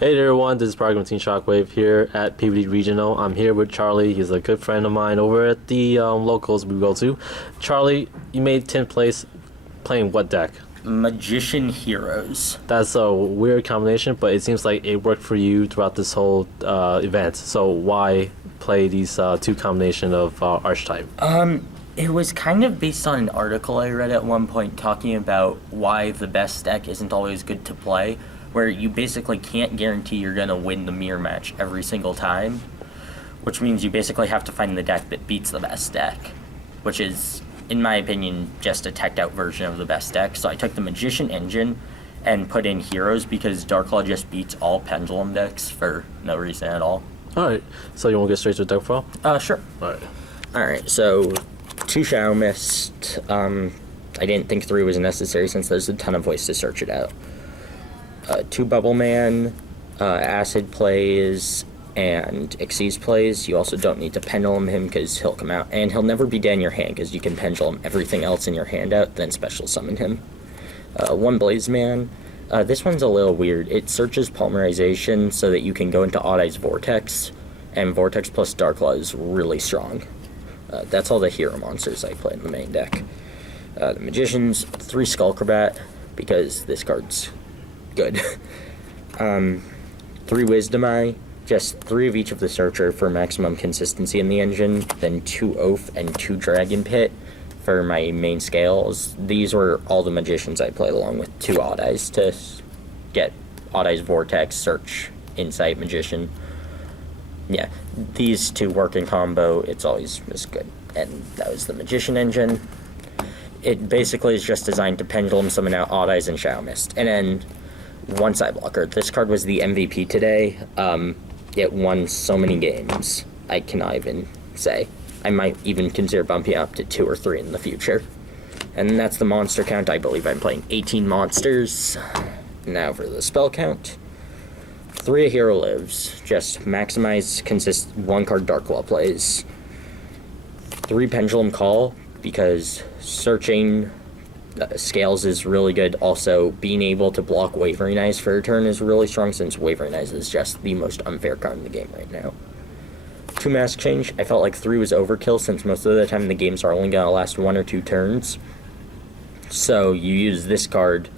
Hey there, everyone. This is Program Team Shockwave here at Peabody Regional. I'm here with Charlie. He's a good friend of mine over at the locals we go to. Charlie, you made 10th place playing what deck? Magician Heroes. That's a weird combination, but it seems like it worked for you throughout this whole event. So why play these two combination of archetype? It was kind of based on an article I read at one point talking about why the best deck isn't always good to play, where you basically can't guarantee you're going to win the mirror match every single time, which means you basically have to find the deck that beats the best deck, which is, in my opinion, just a teched out version of the best deck. So I took the Magician engine and put in Heroes because Darklaw just beats all Pendulum decks for no reason at all. Alright, so you want to get straight to the deck file? Sure. Alright. Alright, so 2 Shadow Mist. I didn't think 3 was necessary since there's a ton of ways to search it out. 2 Bubble Man, Acid plays, and Xyz plays. You also don't need to Pendulum him because he'll come out, and he'll never be dead in your hand because you can Pendulum everything else in your hand out, then Special Summon him. 1 Blaze Man. This one's a little weird. It searches Polymerization so that you can go into Odd Eyes Vortex, and Vortex plus Darklaw is really strong. That's all the hero monsters I play in the main deck. The Magicians, 3 Skullcrabat, because this card's good. 3 Wisdom Eye, just 3 of each of the Searcher for maximum consistency in the engine, then 2 Oath and 2 Dragon Pit for my main scales. These were all the Magicians I played along with 2 Odd Eyes to get Odd Eyes Vortex, Search, Insight, Magician. Yeah, these 2 work in combo, it's always as good. And that was the Magician engine. It basically is just designed to Pendulum summon out Odd Eyes and Shadow Mist. And then 1 Side Blocker. This card was the MVP today. It won so many games, I cannot even say. I might even consider bumping up to 2 or 3 in the future. And that's the monster count. I believe I'm playing 18 monsters. Now for the spell count. 3 A Hero Lives. Just maximize 1 card Darklaw plays. 3 Pendulum Call, because searching scales is really good. Also, being able to block Wavering Eyes for a turn is really strong, since Wavering Eyes is just the most unfair card in the game right now. 2 Mask Change. I felt like 3 was overkill, since most of the time the games are only going to last 1 or 2 turns. So you use this card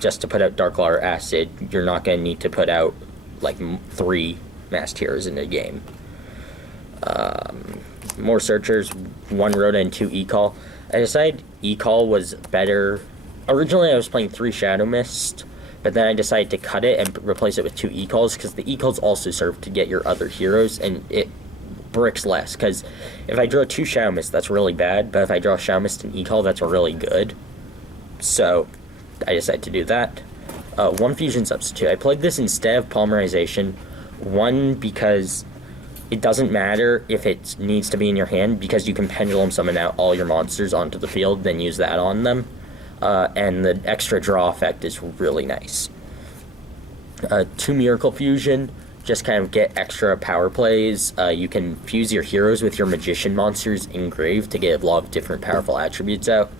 just to put out Darklaw or Acid. You're not going to need to put out like 3 Masked Heroes in a game. More Searchers, 1 Rhoda and 2 E-Call. I decided E-Call was better. Originally I was playing 3 Shadow Mist, but then I decided to cut it and replace it with 2 E-Calls, because the E-Calls also serve to get your other heroes, and it bricks less, because if I draw 2 Shadow Mist, that's really bad, but if I draw Shadow Mist and E-Call, that's really good. So I decided to do that. 1 Fusion Substitute. I played this instead of Polymerization. 1, because it doesn't matter if it needs to be in your hand, because you can Pendulum summon out all your monsters onto the field, then use that on them. And the extra draw effect is really nice. 2 Miracle Fusion, just kind of get extra power plays. You can fuse your heroes with your Magician monsters engraved to get a lot of different powerful attributes out.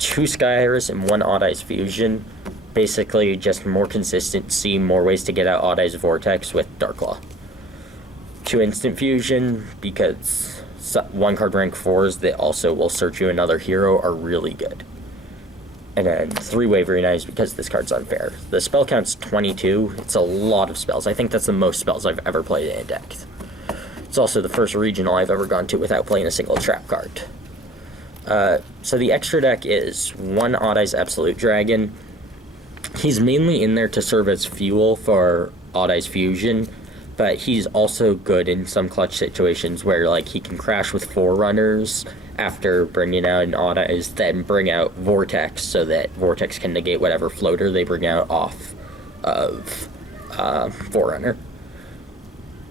2 Sky Iris and 1 Odd Eyes Fusion. Basically, just more consistency, more ways to get out Odd Eyes Vortex with Darklaw. 2 Instant Fusion, because 1 card rank 4s that also will search you another hero are really good. And then 3 Wavering Eyes, because this card's unfair. The spell count's 22. It's a lot of spells. I think that's the most spells I've ever played in a deck. It's also the first regional I've ever gone to without playing a single trap card. So the extra deck is 1 Odd Eyes Absolute Dragon. He's mainly in there to serve as fuel for Odd Eyes Fusion, but he's also good in some clutch situations where, like, he can crash with Forerunners after bringing out an Odd Eyes, then bring out Vortex so that Vortex can negate whatever floater they bring out off of Forerunner.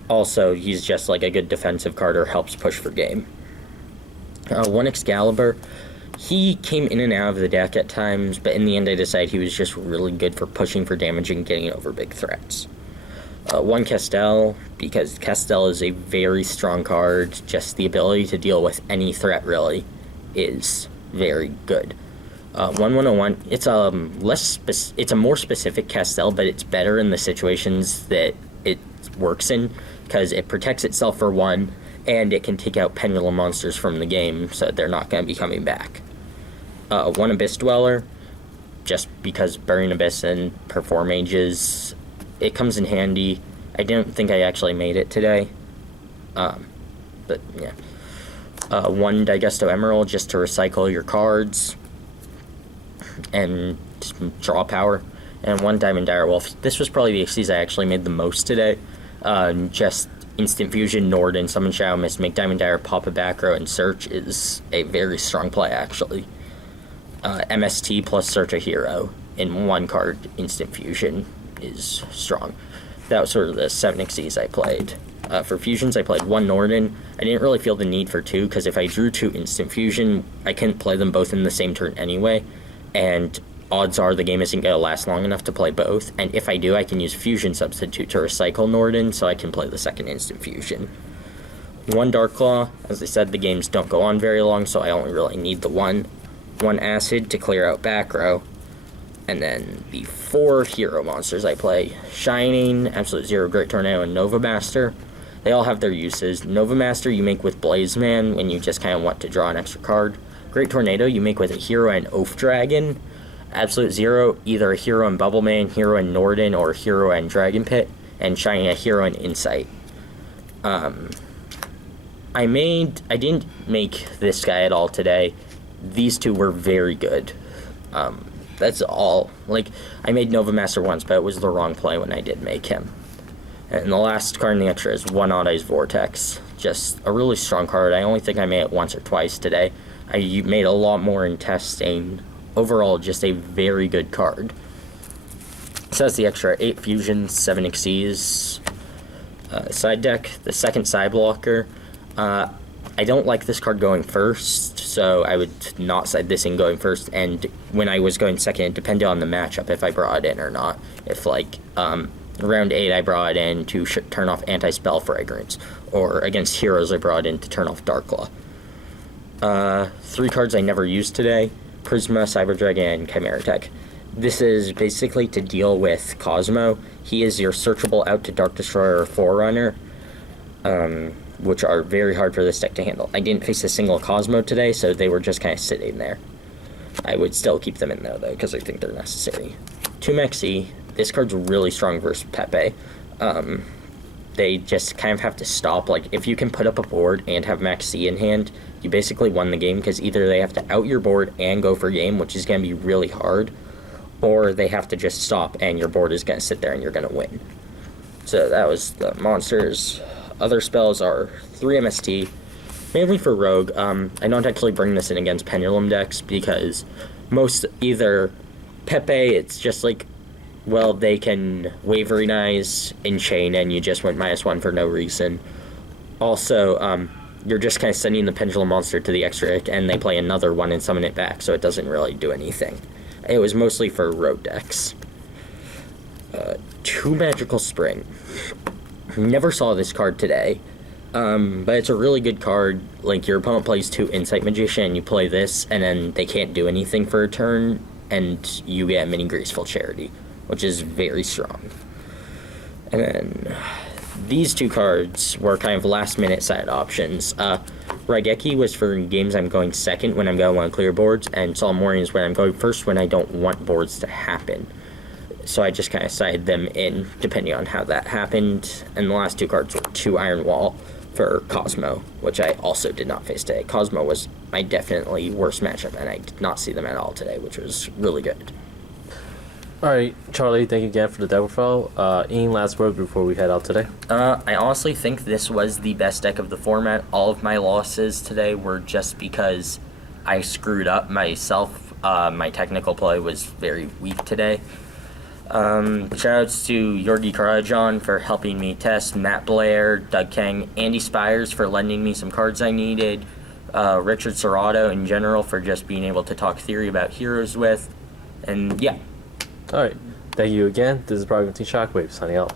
Also, he's just like a good defensive card or helps push for game. 1 Excalibur. He came in and out of the deck at times, but in the end I decided he was just really good for pushing for damage and getting over big threats. 1 Castell, because Castell is a very strong card. Just the ability to deal with any threat, really, is very good. 1101. It's it's a more specific Castell, but it's better in the situations that it works in because it protects itself for one, and it can take out pendulum monsters from the game, so they're not going to be coming back. One Abyss Dweller, just because Burying Abyss and Perform Mages, it comes in handy. I didn't think I actually made it today, but yeah. One Digesto Emerald just to recycle your cards and draw power, and one Diamond Direwolf. This was probably the XCs I actually made the most today. Just Instant Fusion, Norden, Summon Shadow Mist, make Diamond Dire, pop a back row, and search is a very strong play, actually. MST plus search a hero in one card Instant Fusion is strong. That was sort of the 7 XCs I played. For fusions, I played one Norden. I didn't really feel the need for two, because if I drew two Instant Fusion, I couldn't play them both in the same turn anyway, and odds are the game isn't going to last long enough to play both, and if I do, I can use Fusion Substitute to recycle Norden, so I can play the second Instant Fusion. One Dark Claw, as I said, the games don't go on very long, so I only really need the one. One Acid to clear out back row, and then the 4 hero monsters I play: Shining, Absolute Zero, Great Tornado, and Nova Master. They all have their uses. Nova Master you make with Blaze Man when you just kind of want to draw an extra card. Great Tornado you make with a hero and Oath Dragon. Absolute Zero, either a hero and Bubble Man, hero and Norden, or hero and Dragon Pit. And Shining, a hero and Insight. I didn't make this guy at all today. These two were very good. That's all. Like, I made Nova Master once, but it was the wrong play when I did make him. And the last card in the extra is One Odd Eyes Vortex. Just a really strong card. I only think I made it once or twice today. I made a lot more in testing. Overall, just a very good card. So that's the extra. 8 fusions, 7 XCs. Side deck, the second side blocker. I don't like this card going first, so I would not side this in going first, and when I was going second, it depended on the matchup if I brought it in or not. If, like, round 8 I brought it in to turn off Anti-Spell Fragrance, or against heroes I brought it in to turn off Dark Claw. 3 cards I never used today: Prisma, Cyber Dragon, and Chimera Tech. This is basically to deal with Cosmo. He is your searchable out to Dark Destroyer or Forerunner, which are very hard for this deck to handle. I didn't face a single Cosmo today, so they were just kind of sitting there. I would still keep them in though, because I think they're necessary. 2 Mexi. This card's really strong versus Pepe. They just kind of have to stop. Like, if you can put up a board and have Maxi in hand, you basically won the game, because either they have to out your board and go for game, which is going to be really hard, or they have to just stop and your board is going to sit there and you're going to win. So that was the monsters. Other spells are 3 MST, mainly for Rogue. I don't actually bring this in against Pendulum decks, because most, either Pepe, it's just like, well, they can Waverize, Enchain, and you just went -1 for no reason. Also, you're just kind of sending the Pendulum monster to the extra deck, and they play another one and summon it back, so it doesn't really do anything. It was mostly for Rogue decks. 2 Magical Spring. Never saw this card today, but it's a really good card. Like, your opponent plays 2 Insight Magician, and you play this, and then they can't do anything for a turn, and you get Mini Graceful Charity, which is very strong. And then these 2 cards were kind of last-minute side options. Raigeki was for games I'm going second when I'm going to want to clear boards, and Solemn Warning is when I'm going first when I don't want boards to happen. So I just kind of sided them in, depending on how that happened. And the last 2 cards were 2 Iron Wall for Cosmo, which I also did not face today. Cosmo was my definitely worst matchup, and I did not see them at all today, which was really good. Alright, Charlie, thank you again for the deck profile. Any last word before we head out today? I honestly think this was the best deck of the format. All of my losses today were just because I screwed up myself. My technical play was very weak today. Shoutouts to Yorgi Karajan for helping me test, Matt Blair, Doug Kang, Andy Spires for lending me some cards I needed, Richard Serrato in general for just being able to talk theory about heroes with, and yeah. Alright, thank you again. This is Private Team Shockwave, signing out.